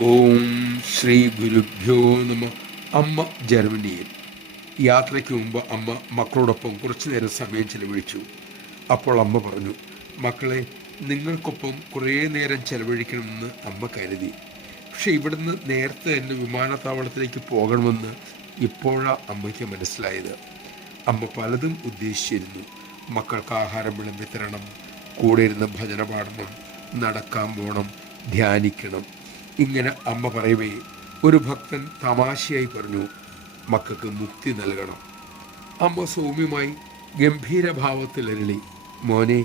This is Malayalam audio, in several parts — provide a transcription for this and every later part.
ഓം ശ്രീ ഗുരുഭ്യോ നമ. അമ്മ ജർമ്മനിയിൽ. യാത്രയ്ക്ക് മുമ്പ് അമ്മ മക്കളോടൊപ്പം കുറച്ചു നേരം സമയം ചെലവഴിച്ചു. അപ്പോൾ അമ്മ പറഞ്ഞു, മക്കളെ, നിങ്ങൾക്കൊപ്പം കുറേ നേരം ചെലവഴിക്കണമെന്ന് അമ്മ കരുതി. പക്ഷെ ഇവിടുന്ന് നേരത്തെ തന്നെ വിമാനത്താവളത്തിലേക്ക് പോകണമെന്ന് ഇപ്പോഴാണ് അമ്മയ്ക്ക് മനസ്സിലായത്. അമ്മ പലതും ഉദ്ദേശിച്ചിരുന്നു. മക്കൾക്ക് ആഹാരം വിളമ്പിത്തരണം, കൂടെ ഇരുന്ന് ഭജന പാടണം, നടക്കാൻ പോകണം, ധ്യാനിക്കണം. ഇങ്ങനെ അമ്മ പറയവേ ഒരു ഭക്തൻ തമാശയായി പറഞ്ഞു, മക്കൾക്ക് മുക്തി നൽകണം. അമ്മ സൗമ്യമായി ഗംഭീരഭാവത്തിൽ അരുളി, മോനെ,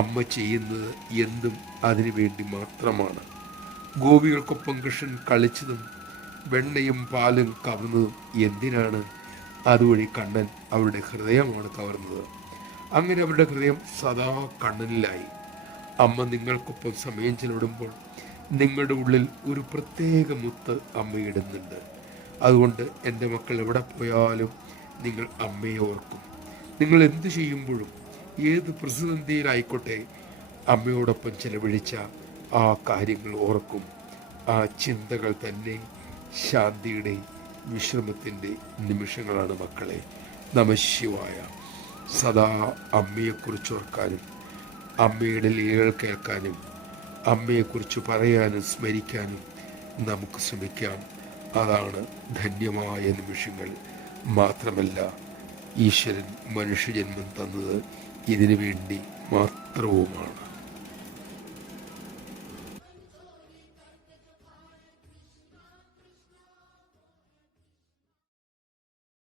അമ്മ ചെയ്യുന്നത് എന്തും അതിനു വേണ്ടി മാത്രമാണ്. ഗോപികൾക്കൊപ്പം കൃഷ്ണൻ കളിച്ചതും വെണ്ണയും പാലും കവർന്നതും എന്തിനാണ്? അതുവഴി കണ്ണൻ അവരുടെ ഹൃദയമാണ് കവർന്നത്. അങ്ങനെ അവരുടെ ഹൃദയം സദാ കണ്ണനിലായി. അമ്മ നിങ്ങൾക്കൊപ്പം സമയം ചെലവിടുമ്പോൾ നിങ്ങളുടെ ഉള്ളിൽ ഒരു പ്രത്യേക മുത്ത് അമ്മ ഇടുന്നുണ്ട്. അതുകൊണ്ട് എൻ്റെ മക്കൾ എവിടെ പോയാലും നിങ്ങൾ അമ്മയെ ഓർക്കും. നിങ്ങൾ എന്തു ചെയ്യുമ്പോഴും ഏത് പ്രതിസന്ധിയിലായിക്കോട്ടെ അമ്മയോടൊപ്പം ചെലവഴിച്ച ആ കാര്യങ്ങൾ ഓർക്കും. ആ ചിന്തകൾ തന്നെ ശാന്തിയുടെ, വിശ്രമത്തിൻ്റെ നിമിഷങ്ങളാണ് മക്കളെ. നമഃശിവായ. സദാ അമ്മയെക്കുറിച്ച് ഓർക്കാനും അമ്മയുടെ ലീലകൾ കേൾക്കാനും അമ്മയെക്കുറിച്ച് പറയാനും സ്മരിക്കാനും നമുക്ക് ശ്രമിക്കാം. അതാണ് ധന്യമായ നിമിഷങ്ങൾ. മാത്രമല്ല, ഈശ്വരൻ മനുഷ്യജന്മം തന്നത് ഇതിനു വേണ്ടി മാത്രവുമാണ്.